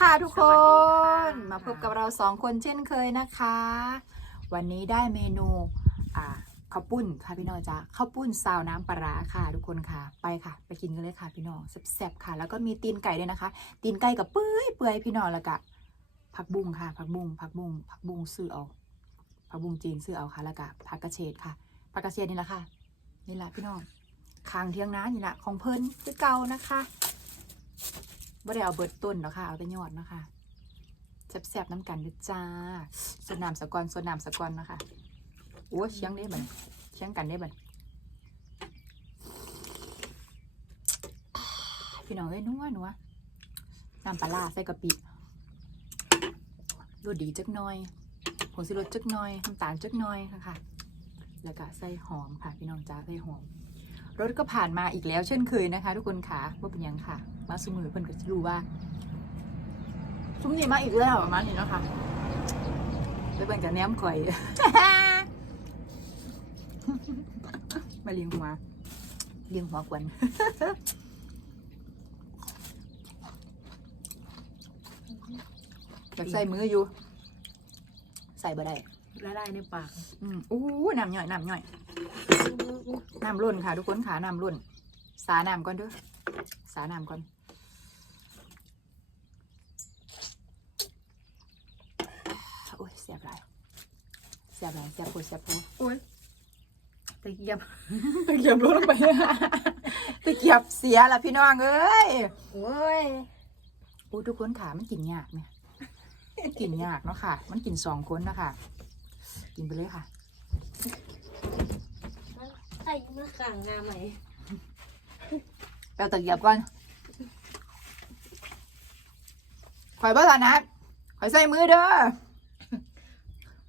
ค่ะทุกคสวัสดีค่ะนมาพบกับเราสองคนเช่นเคยนะคะ วันนี้ได้เมนูอ่าข้าวปุ้นค่ะพี่น้องจ้าข้าวปุ้นซาวน้ำปลาร้าค่ะ ทุกคนค่ะ ไปค่ะ ไปกินกันเลยค่ะพี่น้องแซ่บๆค่ะ แล้วก็มีตีนไก่ด้วยนะคะ ตีนไก่กับเปื่อยเปื่อยพี่น้องแล้วก็ผักบุ้งค่ะ ผักบุ้งผักบุ้งผักบุ้งซื้อเอาผักบุ้งจีนซื้อเอาค่ะแล้วก็ผักกระเฉดค่ะผักกระเฉดนี่แหละค่ะนี่แหละพี่น้องคางเที่ยงน้านี่แหละของเพิ่นคือเก่านะคะ ไม่ได้เอาเบิดต้นหรอกค่ะ เอาแต่ยอดนะคะแซ่บๆน้ำกันด้อจ้าส่วนน้ำสะกอนส่วนน้ำสะกอนนะคะโอ้เชียงได้บันเชียงกันได้บันพี่น้องเอ้ยนัวนัวน้ำปลาใส่กะปิรสดีจักหน่อยผงสิรสจักหน่อยน้ำตาลจักหน่อยค่ะค่ะ แล้วก็ใส่หอมค่ะพี่น้องจ้าใส่หอม รถก็ผ่านมาอีกแล้วเช่นเคยนะคะ ทุกคนค่ะว่าเป็นหยังค่ะ มาสมือเพิ่นก็จะรู้ว่าซุ้มนี่มาอีกแล้วมานี่เนาะค่ะไปเบิ่งกับแหนมข่อยมาเลี้ยงหัวเลี้ยงหัวกวนอยากใส่มืออยู่ ใส่บ่ได้ละลายในปาก อืมอู้น้ำย่อยน้ำย่อย น้ำล้นค่ะทุกคนค่ะน้ำล้น สาน้ำก่อนเด้วยสาน้ำก่อนโอ้ยเสียบไรเสียบไรเสียบโพดเสียบโพดโอ้ยตะเกียบตะเกียบล้นลงไปตะเกียบเสียละพี่น้องเอ้ยโอ้ยโอ้ทุกคนค่ะมันกินยากเนี่ยกินยากเนาะค่ะ มันกินสองคนนะคะกินไปเลยค่ะ ใส่มะขางงาไหมแปลตะเกียบก่อนข่อยบ่ถนัดข่อยใส่มือเด้อ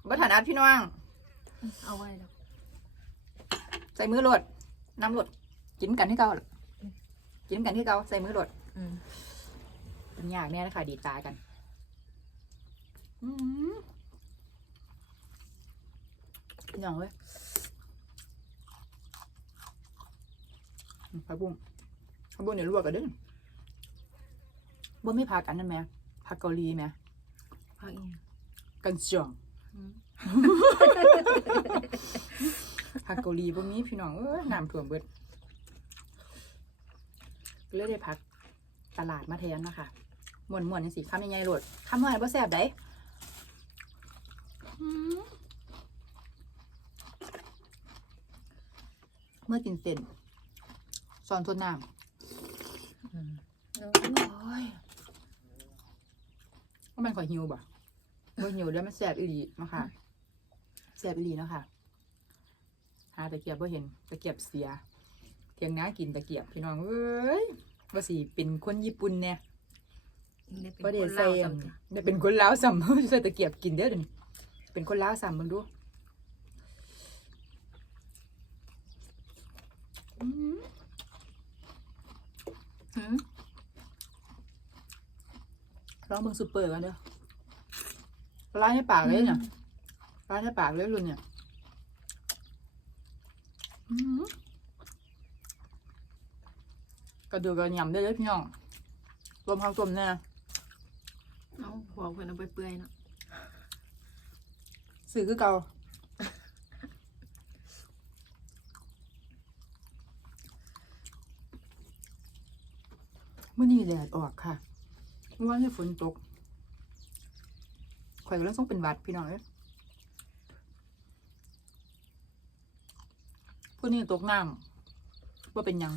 บ่ถนัดพี่น้อง เอาไว้แล้วใส่มือโหลดน้ำโหลดกินกันที่เก่าล่ะกินกันที่เก่าใส่มือโหลดอืมเป็นยากเนี่ยนะคะดีดตากันอืมพี่น้องเว้ย ผักบุ้งผักบุ้งเนี่ยลวกกันเด้วยบ่ไม่ผักอันนั้นไหมผักเกาหลีไหมพักเองกันจองอืมผักเกาหลีบ่มีพี่น้องเอ้ยน้ำท่วมเบิดก็เลยได้ผักตลาดมาแทนนะคะม่วนๆจังสิคำใหญ่ๆโลดคำน้อยบ่แซ่บได้อืมเมื่อกินเสร็จ ซอนทนน้ำอืมเอาโอ้ยว่ามันขอยหิวบ่บ่หิวแล้วมันแสบอีหลีเนาะค่ะแสบอีหลีเนาะค่ะ หาตะเกียบบ่เห็นตะเกียบเสีย เทียงน้ากินตะเกียบพี่น้องเอ้ยว่าสิเป็นคนญี่ปุ่นเนี่ยได้บ่เป็นได้คนใส่เล่าอันสำคัญได้เป็นคนลาวซ้ำใส่ตะเกียบกินเด้อเดี๋ยวนี้เป็นคนลาวซ้ำเบิ่งดู อืมอืมลองเบิ่งซุปเปอร์กันเด้อร้ายในปากเลยเนี่ยร้ายในปากเลยรุ่นเนี่ยอืมกระดูกกระยำได้เลยพี่น้องรวมทั้งต้มเนี่ยเอาหัวเพิ่นเอาไปเปื่อยเนาะสื่อคือเก่า เมื่อนี้แดดออกค่ะเมื่อวานนี้ฝนตกข่อยก็เริ่มต้องเป็นหวัดพี่น้องเอ้ยพวกนี้ตกน้ำว่าเป็นหยัง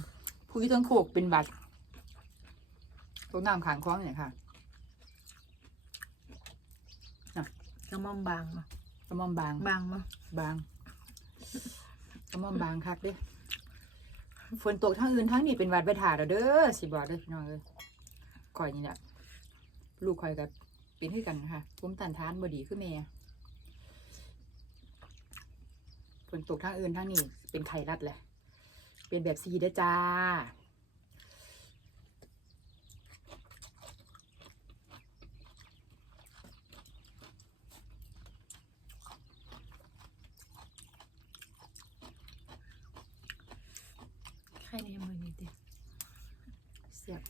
ผู้ที่ทั้งโคกเป็นหวัดตกน้ำขางคล้องเนี่ยค่ะกระหม่อมบางมากระหมอมบาง บางมั้งบางกระหมอมบางคักเด้ ฝนตกทั้งอื่นทั้งนี่เป็นหวัดไปถ่าแล้วเด้อสิบอกเด้อพี่น้องเอ้ยข่อยนี่แหละลูกคอยกับเป็นให้กันนะคะภูมิต้านทานบ่ดีขึ้นแม่ฝนตกทั้งอื่นทั้งนี่เป็นไข่รัดแหละเป็นแบบซีเด้อจ้า ใครในมือนี่เด็กเสียบ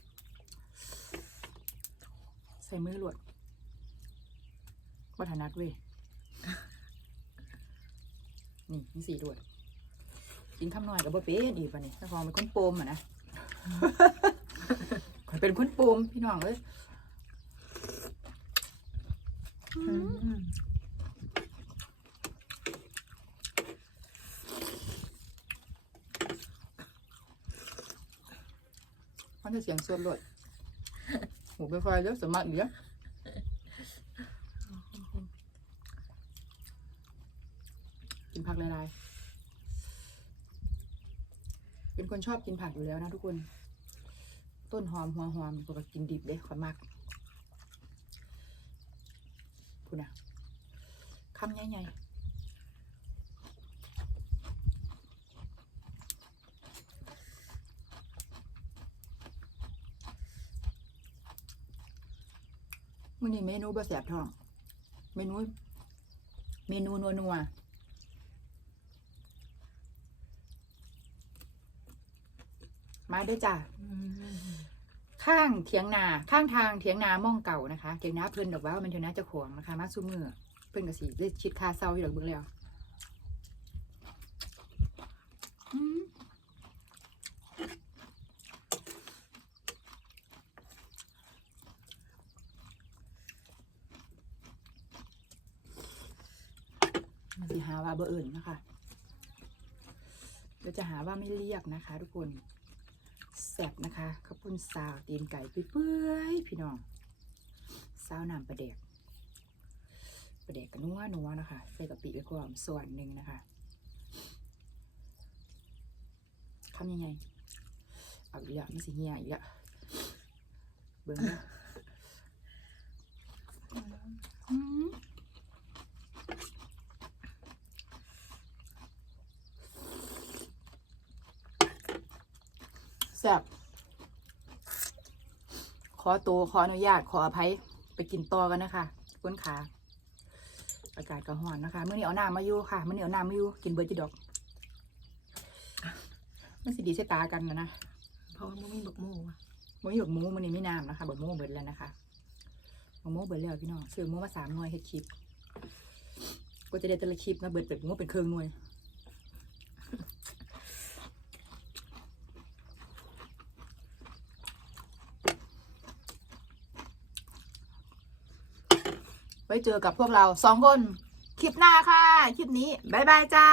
ใส่มือหลวดบัถนัดเว้ยนี่มีสีด้วย กินคำหน่อยกับบ่เป็นอีกปะนี่ถ้าฟองเป็นคนโปมอะนะข่อยเป็นคนโปมพี่น้องเอ้ย มันจะเสียงส่วนลดหูเป็นไฟเยอะสมัครอีกแล้วกินผักหลายๆเป็นคนชอบกินผักอยู่แล้วนะทุกคน ต้นหอมหัวหอมปกติกินดิบเลยขอยมากพูดนะคำใหญ่ๆ มื่อนี้เมนูบะแสบท้อง เมนู เมนูนัวนัวมาเด้วยจ้ะข้างเถียงนา ข้างทางเถียงนาม่องเก่านะคะเถียงนาเพิ่นดอกว่ามันเถียงนาจ้าของนะคะ มาสู้มือเพิ่นก็สิได้ชิดคาเซาอยู่ดอกเบิ่งแล้วอืมมันสิหา ว่าเบอร์อื่นนะคะเดี๋ยวจะหาว่าไม่เรียกนะคะ ทุกคนแซ่บนะคะข้าวปุ้นซาวตีนไก่เปื่อยๆพี่น้องซาวน้ำปลาเด็กปลาเด็กกับนัวนัวนะคะใส่กะปิไปพร้อมส่วนหนึ่งนะคะคำยังไงเอาอีกแล้วไม่สิเฮียอีกแล้วเบิ่งนะอืม แซ่บขอตัวขออนุญาตขออภัยไปกินต่อกันนะคะทุกคนขาอากาศก็ร้อนนะคะเมื่อนี้เอาน้ำมาอยู่ค่ะเมื่อนี้เอาน้ำมาอยู่กินเบอร์จิดอกมันสิดีใส่ตากันนะนะเพราะว่ามันมีบักหมูอะมันหยกหมูมันนี่ไม่น้ำนะคะเบอร์หมูเบิดแล้วนะคะเบอร์หมูเบิดแล้วพี่น้องซื้อหมูมาสามหน่วยเฮ็ดคลิปก็จะได้แต่ละคลิปนะเบิดแบบหมูเป็นเครื่องหน่วย ไว้เจอกับพวกเราสองคน คลิปหน้าค่ะ คลิปนี้ บ๊ายบายจ้า